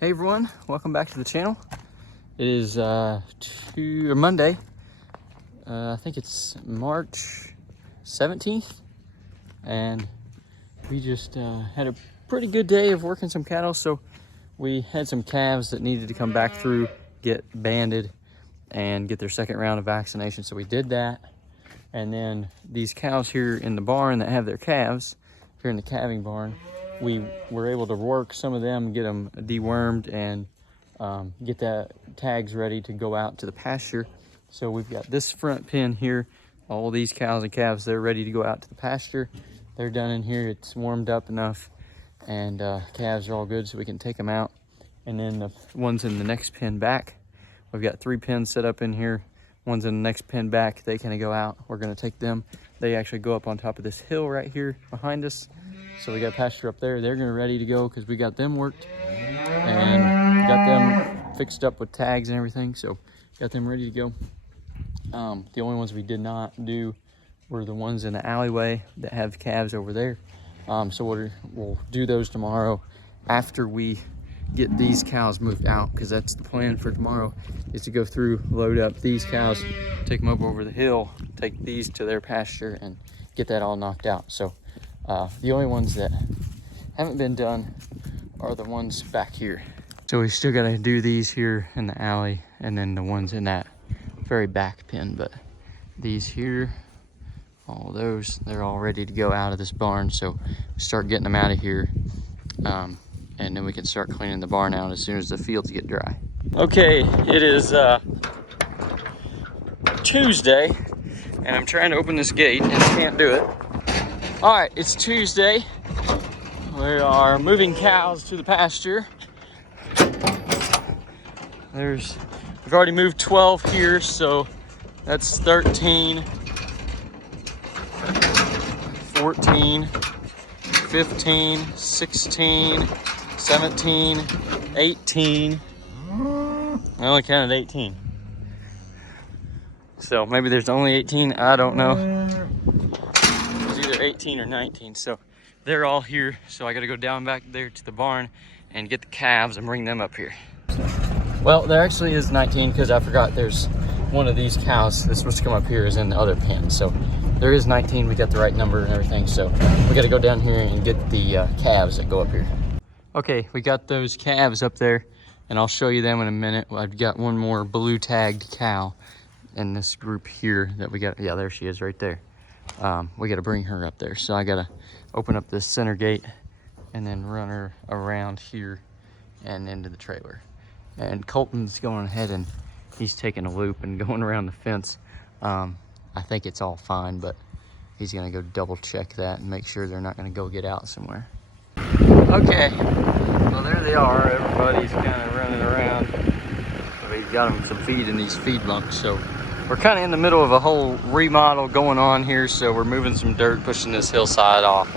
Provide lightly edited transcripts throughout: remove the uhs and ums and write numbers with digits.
Hey everyone, welcome back to the channel. It is Monday. I think it's March 17th, and we just had a pretty good day of working some cattle. So we had some calves that needed to come back through, get banded, and get their second round of vaccination. So we did that, and then these cows here in the barn that have their calves here in the calving barn, we were able to work some of them, get them dewormed, and get the tags ready to go out to the pasture. So we've got this front pen here. All these cows and calves, they're ready to go out to the pasture. They're done in here. It's warmed up enough, and calves are all good, so we can take them out. And then the ones in the next pen back, we've got 3 pens set up in here. Ones in the next pen back, they kind of go out. We're going to take them. They actually go up on top of this hill right here behind us. So we got pasture up there. They're gonna ready to go because we got them worked and got them fixed up with tags and everything. So got them ready to go. The only ones we did not do were the ones in the alleyway that have calves over there. So we'll do those tomorrow after we get these cows moved out, because that's the plan for tomorrow, is to go through, load up these cows, take them up over the hill, take these to their pasture, and get that all knocked out. So the only ones that haven't been done are the ones back here. So we still got to do these here in the alley, and then the ones in that very back pen. But these here, all those, they're all ready to go out of this barn. So start getting them out of here, and then we can start cleaning the barn out as soon as the fields get dry. Okay, it is Tuesday, and I'm trying to open this gate and can't do it. All right, it's Tuesday. We are moving cows to the pasture. We've already moved 12 here, so that's 13, 14, 15, 16, 17, 18. I only counted 18. So maybe there's only 18, I don't know. 18 or 19, so they're all here. So I got to go down back there to the barn and get the calves and bring them up here. Well, there actually is 19, because I forgot there's one of these cows that's supposed to come up here is in the other pen. So there is 19. We got the right number and everything. So we got to go down here and get the calves that go up here. Okay, we got those calves up there, and I'll show you them in a minute. I've got one more blue tagged cow in this group here that we got. Yeah, there she is right there. We got to bring her up there. So I got to open up this center gate and then run her around here and into the trailer. And Colton's going ahead and he's taking a loop and going around the fence. I think it's all fine, but he's going to go double check that and make sure they're not going to go get out somewhere. Okay, well there they are. Everybody's kind of running around. We've got them some feed in these feed bunks, so we're kind of in the middle of a whole remodel going on here. So we're moving some dirt, pushing this hillside off,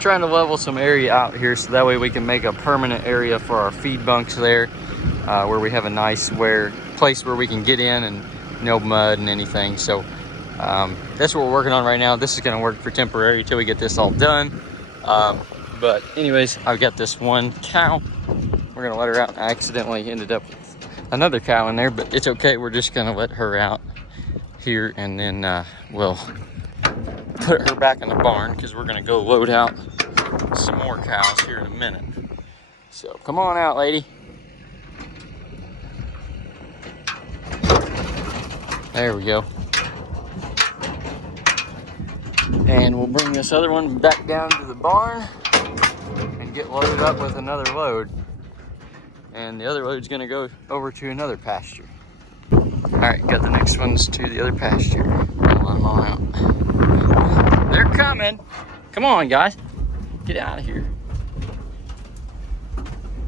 trying to level some area out here so that way we can make a permanent area for our feed bunks there, where we have a nice place where we can get in and no mud and anything. So that's what we're working on right now. This is going to work for temporary till we get this all done. But anyways, I've got this one cow. We're going to let her out. I accidentally ended up with another cow in there, but it's okay. We're just going to let her out here, and then we'll put her back in the barn, because we're going to go load out some more cows here in a minute. So come on out, lady. There we go. And we'll bring this other one back down to the barn and get loaded up with another load. And the other load's going to go over to another pasture. All right, got the next ones to the other pasture. I'll let them all out. They're coming. Come on, guys. Get out of here.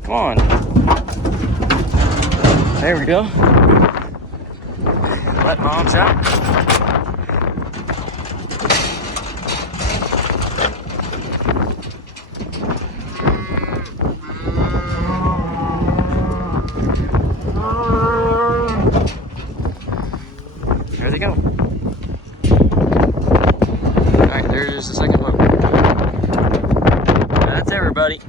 Come on. There we go. Let moms out. There they go. All right, there's the second load. That's everybody.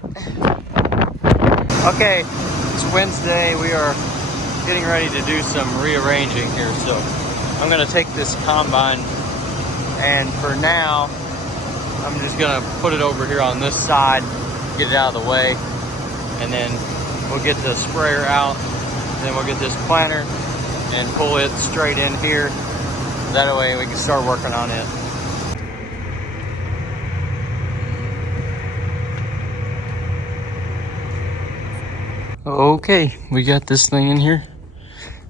Okay, it's Wednesday. We are getting ready to do some rearranging here. So I'm gonna take this combine, and for now, I'm just gonna put it over here on this side, get it out of the way, and then we'll get the sprayer out, then we'll get this planter and pull it straight in here. That way we can start working on it. Okay, we got this thing in here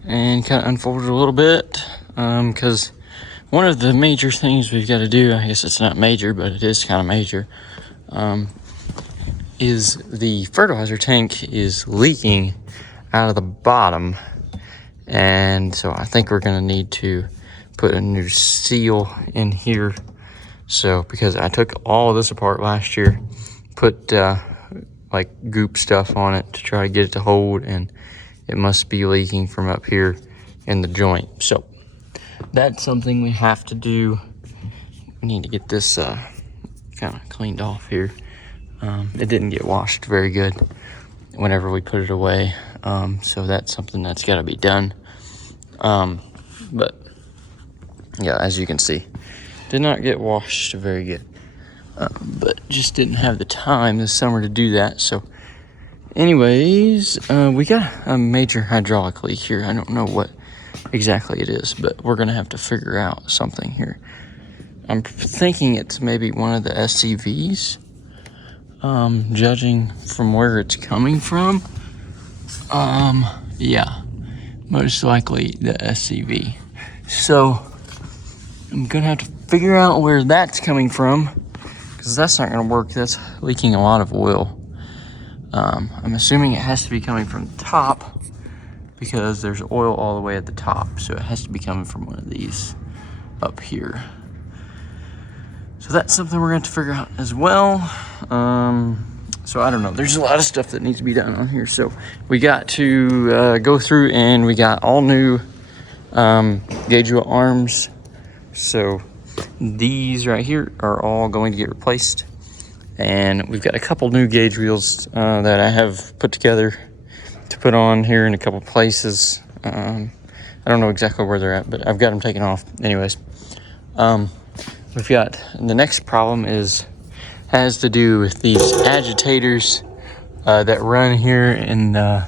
and kind of unfolded a little bit because one of the major things we've got to do, I guess it's not major, but it is kind of major, is the fertilizer tank is leaking out of the bottom. And so I think we're gonna need to put a new seal in here. So, because I took all of this apart last year, put like goop stuff on it to try to get it to hold, and it must be leaking from up here in the joint. So that's something we have to do. We need to get this kind of cleaned off here. It didn't get washed very good whenever we put it away. So that's something that's got to be done. But yeah, as you can see, did not get washed very good. But just didn't have the time this summer to do that. So anyways, we got a major hydraulic leak here. I don't know what exactly it is, but we're gonna have to figure out something here. I'm thinking it's maybe one of the SCVs, judging from where it's coming from. Yeah, most likely the SCV. So I'm gonna have to figure out where that's coming from, because that's not gonna work. That's leaking a lot of oil. I'm assuming it has to be coming from the top, because there's oil all the way at the top. So it has to be coming from one of these up here. So that's something we're going to have to figure out as well. So I don't know. There's a lot of stuff that needs to be done on here. So we got to go through, and we got all new gauge wheel arms. So these right here are all going to get replaced. And we've got a couple new gauge wheels that I have put together to put on here in a couple places. I don't know exactly where they're at, but I've got them taken off. Anyways, we've got the next problem has to do with these agitators that run here in the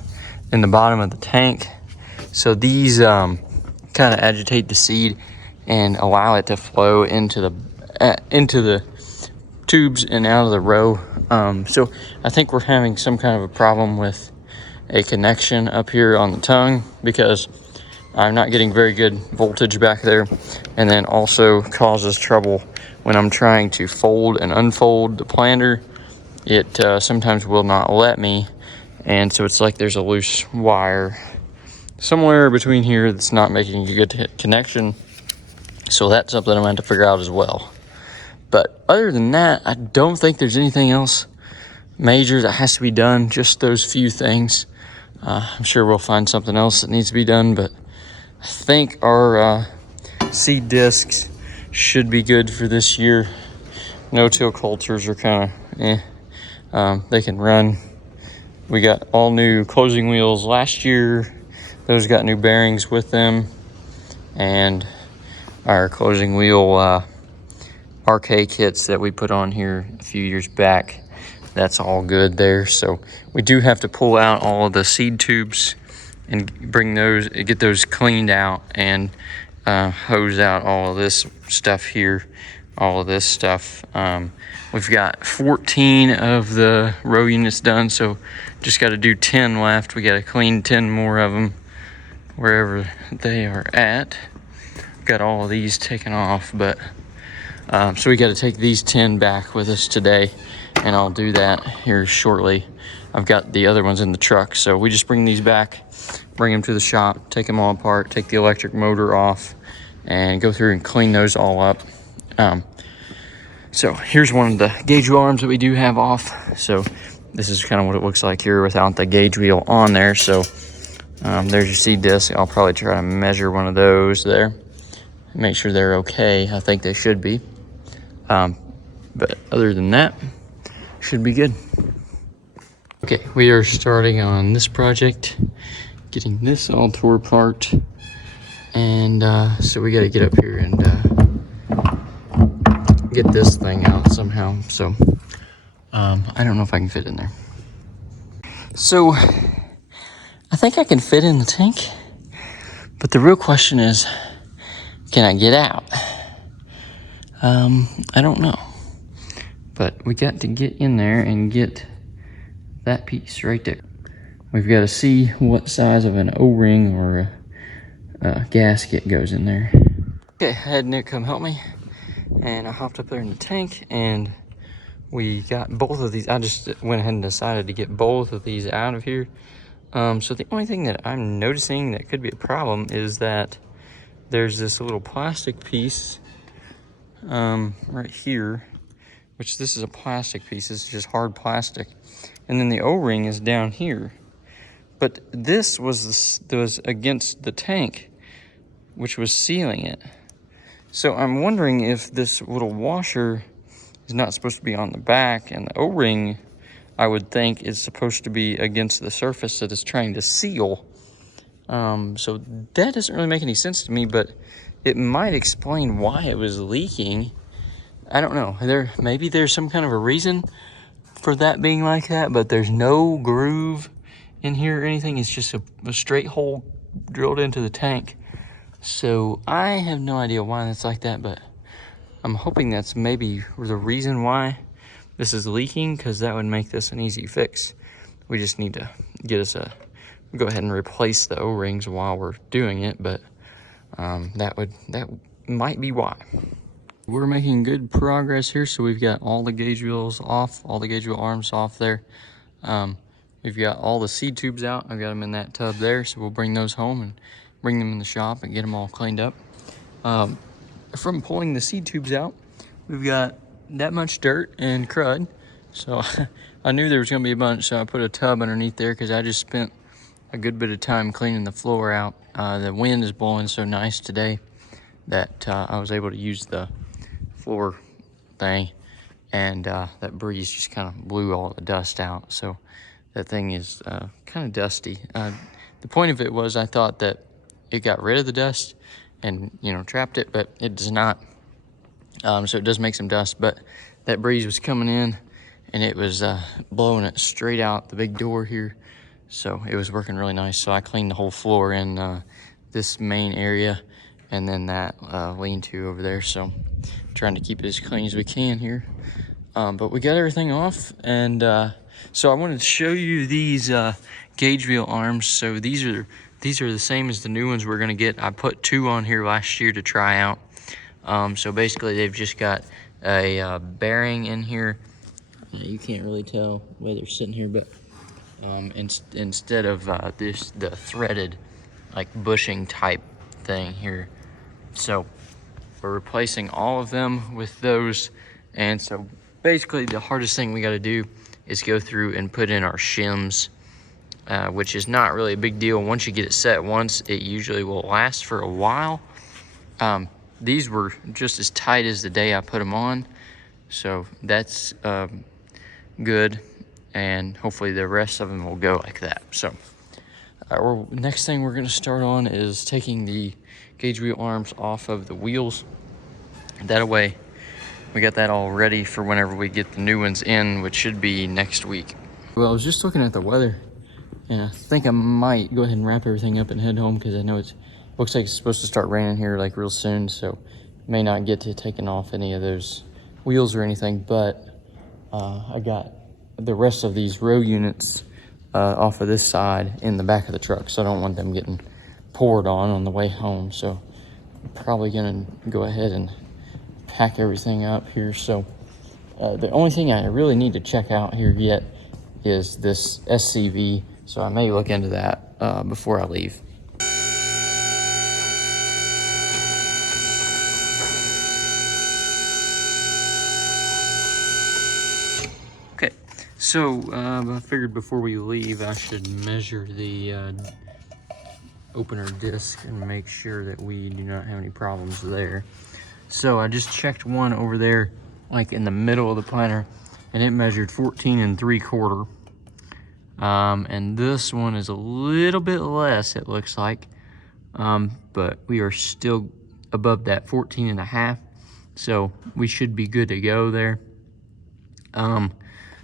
bottom of the tank. So these kind of agitate the seed and allow it to flow into the tubes and out of the row. So I think we're having some kind of a problem with a connection up here on the tongue, because I'm not getting very good voltage back there, and then also causes trouble when I'm trying to fold and unfold the planter. It sometimes will not let me, and so it's like there's a loose wire somewhere between here that's not making a good connection. So that's something I'm going to have to figure out as well. But other than that, I don't think there's anything else major that has to be done, just those few things. I'm sure we'll find something else that needs to be done, but I think our seed discs should be good for this year. No-till cultures are kind of they can run. We got all new closing wheels last year. Those got new bearings with them. And our closing wheel RK kits that we put on here a few years back, that's all good there. So we do have to pull out all of the seed tubes and get those cleaned out, and hose out all of this stuff here, all of this stuff. We've got 14 of the row units done, so just got to do 10 left. We got to clean 10 more of them wherever they are at. Got all of these taken off, but so we got to take these 10 back with us today, and I'll do that here shortly. I've got the other ones in the truck, so we just bring these back, bring them to the shop, take them all apart, take the electric motor off, and go through and clean those all up. So here's one of the gauge wheel arms that we do have off. So this is kind of what it looks like here without the gauge wheel on there. So there's your seed disc. I'll probably try to measure one of those there, make sure they're okay. I think they should be. But other than that, should be good. Okay, we are starting on this project, getting this all tore apart. And so we got to get up here and get this thing out somehow. So I don't know if I can fit in there. So I think I can fit in the tank, but the real question is, can I get out? I don't know, but we got to get in there and get that piece right there. We've got to see what size of an O-ring or a gasket goes in there. Okay, I had Nick come help me, and I hopped up there in the tank, and we got both of these. I just went ahead and decided to get both of these out of here. So the only thing that I'm noticing that could be a problem is that there's this little plastic piece right here, which this is a plastic piece. This is just hard plastic. And then the O-ring is down here. But this was against the tank, which was sealing it. So I'm wondering if this little washer is not supposed to be on the back, and the O-ring, I would think, is supposed to be against the surface that it's trying to seal. So that doesn't really make any sense to me, but it might explain why it was leaking. I don't know. Maybe there's some kind of a reason for that being like that, but there's no groove in here or anything. It's just a straight hole drilled into the tank. So I have no idea why that's like that, but I'm hoping that's maybe the reason why this is leaking, because that would make this an easy fix. We just need to go ahead and replace the O-rings while we're doing it, but that might be why. We're making good progress here. So we've got all the gauge wheels off, all the gauge wheel arms off there. We've got all the seed tubes out. I've got them in that tub there, so we'll bring those home and bring them in the shop and get them all cleaned up. From pulling the seed tubes out, we've got that much dirt and crud. So I knew there was gonna be a bunch, so I put a tub underneath there because I just spent a good bit of time cleaning the floor out. The wind is blowing so nice today that I was able to use the floor thing, and that breeze just kind of blew all the dust out. So that thing is kind of dusty. The point of it was I thought that it got rid of the dust and, you know, trapped it, but it does not. So it does make some dust, but that breeze was coming in and it was blowing it straight out the big door here. So it was working really nice. So I cleaned the whole floor in this main area and then that lean-to over there. So trying to keep it as clean as we can here. But we got everything off, and so I wanted to show you these gauge wheel arms. So these are the same as the new ones we're gonna get. I put 2 on here last year to try out. So basically they've just got a bearing in here. You can't really tell where they're sitting here, but instead of the threaded like bushing type thing here. So we're replacing all of them with those. And so basically the hardest thing we got to do is go through and put in our shims, which is not really a big deal. Once you get it set once, it usually will last for a while. These were just as tight as the day I put them on, so that's good, and hopefully the rest of them will go like that. So next thing we're going to start on is taking the gauge wheel arms off of the wheels. That way we got that all ready for whenever we get the new ones in, which should be next week. Well, I was just looking at the weather, and I think I might go ahead and wrap everything up and head home, because I know it looks like it's supposed to start raining here like real soon, so may not get to taking off any of those wheels or anything. But I got the rest of these row units off of this side in the back of the truck, so I don't want them getting poured on the way home. So I'm probably gonna go ahead and pack everything up here. So the only thing I really need to check out here yet is this SCV, so I may look into that before I leave. Okay, so I figured before we leave I should measure the opener disc and make sure that we do not have any problems there. So I just checked one over there, like in the middle of the planter, and it measured 14 3/4. And this one is a little bit less, it looks like. But we are still above that 14.5. So we should be good to go there.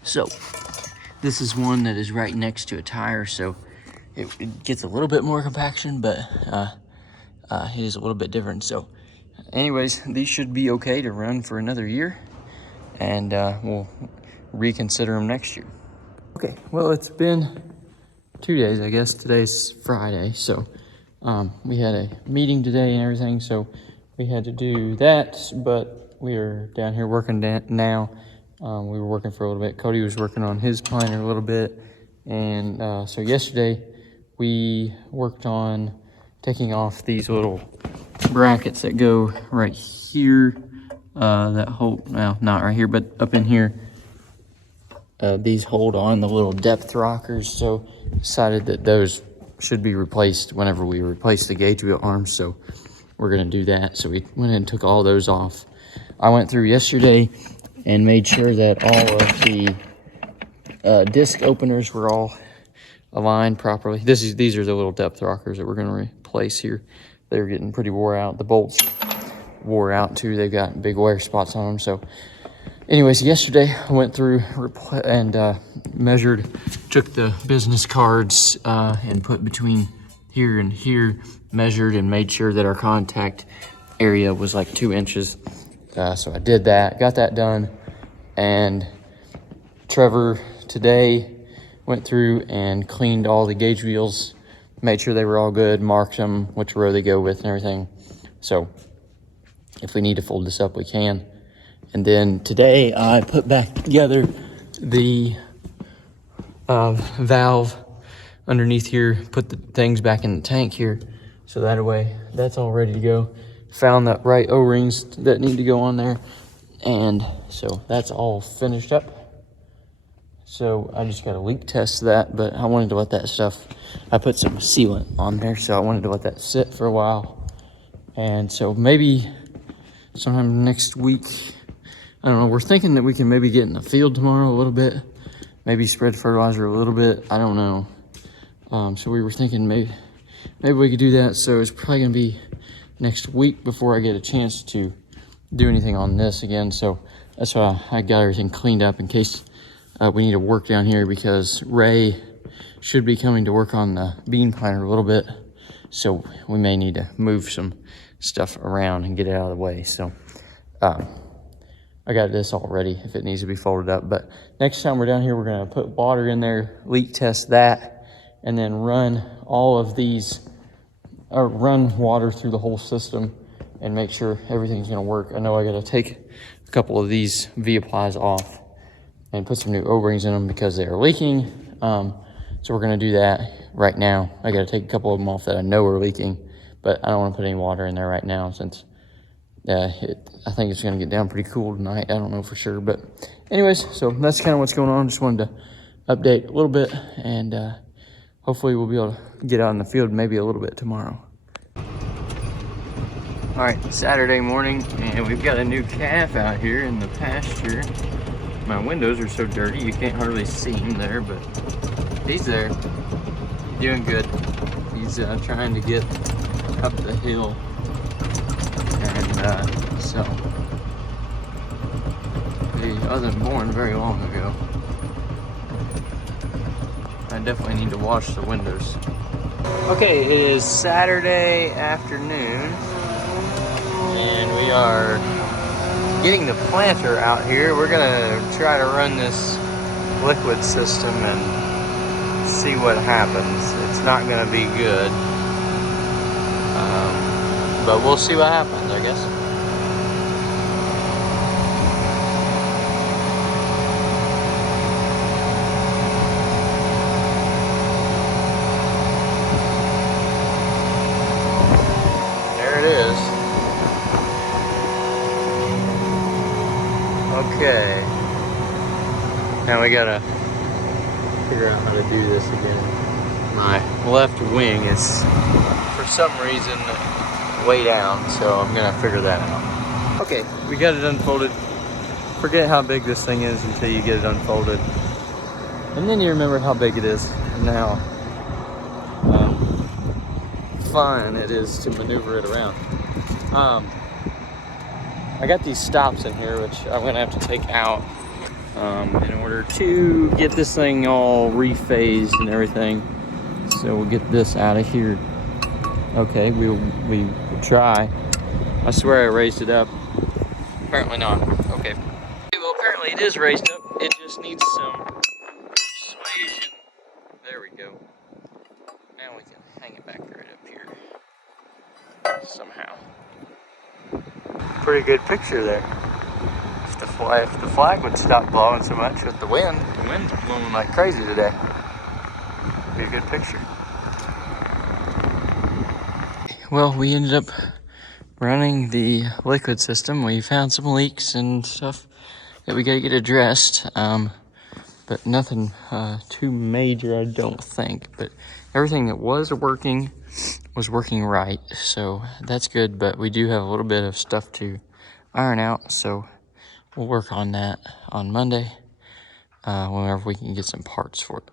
So this is one that is right next to a tire, so it gets a little bit more compaction, but it is a little bit different. So anyways, these should be okay to run for another year, and we'll reconsider them next year. Okay, well, it's been 2 days, I guess. Today's Friday, so we had a meeting today and everything, so we had to do that, but we are down here working now. We were working for a little bit. Cody was working on his planter a little bit, and so yesterday we worked on taking off these little brackets that go right here, that hold, well, not right here, but up in here. These hold on the little depth rockers, so decided that those should be replaced whenever we replace the gauge wheel arms, so we're gonna do that. So we went and took all those off. I went through yesterday and made sure that all of the disc openers were all aligned properly. These are the little depth rockers that we're gonna replace here. They're getting pretty wore out. The bolts wore out too. They've got big wear spots on them. So anyways, yesterday I went through and measured, took the business cards and put between here and here, measured and made sure that our contact area was like 2 inches. So I did that, got that done. And Trevor today went through and cleaned all the gauge wheels, made sure they were all good, marked them, which row they go with and everything. So if we need to fold this up, we can. And then today I put back together the valve underneath here, put the things back in the tank here, so that way that's all ready to go. Found the right O-rings that need to go on there, and so that's all finished up. So I just got to leak test that, but I wanted to let that stuff, I put some sealant on there, so I wanted to let that sit for a while. And so maybe sometime next week, I don't know, we're thinking that we can maybe get in the field tomorrow a little bit, maybe spread fertilizer a little bit, I don't know. So we were thinking maybe we could do that. So it's probably gonna be next week before I get a chance to do anything on this again. So that's why I got everything cleaned up in case we need to work down here, because Ray should be coming to work on the bean planter a little bit. So we may need to move some stuff around and get it out of the way. So I got this all ready if it needs to be folded up. But next time we're down here, we're gonna put water in there, leak test that, and then run all of these, or run water through the whole system and make sure everything's gonna work. I know I gotta take a couple of these V-applies off and put some new O-rings in them because they are leaking. So we're gonna do that right now. I gotta take a couple of them off that I know are leaking, but I don't wanna put any water in there right now since I think it's gonna get down pretty cool tonight. I don't know for sure, but anyways, so that's kind of what's going on. Just wanted to update a little bit, and hopefully we'll be able to get out in the field maybe a little bit tomorrow. All right, Saturday morning, and we've got a new calf out here in the pasture. My windows are so dirty you can't hardly see him there, but he's there, doing good. He's trying to get up the hill, and so he wasn't born very long ago. I definitely need to wash the windows. Okay, it is Saturday afternoon, and we are getting the planter out here. We're gonna try to run this liquid system and see what happens. It's not gonna be good, but we'll see what happens, I guess. There it is. Okay. Now we gotta figure out how to do this again. My left wing is, for some reason, way down, so I'm gonna figure that out. Okay, we got it unfolded. Forget how big this thing is until you get it unfolded. And then you remember how big it is and how fun it is to maneuver it around. I got these stops in here, which I'm gonna have to take out in order to get this thing all rephased and everything. So we'll get this out of here. Okay, we will try. I swear I raised it up. Apparently not. Okay. Well, apparently it is raised up. It just needs some persuasion. There we go. Now we can hang it back right up here. Somehow. Pretty good picture there. If the flag would stop blowing so much with the wind's blowing like crazy today. Be a good picture. Well, we ended up running the liquid system. We found some leaks and stuff that we gotta get addressed, but nothing too major, I don't think. But everything that was working right, so that's good. But we do have a little bit of stuff to iron out, so we'll work on that on Monday whenever we can get some parts for it.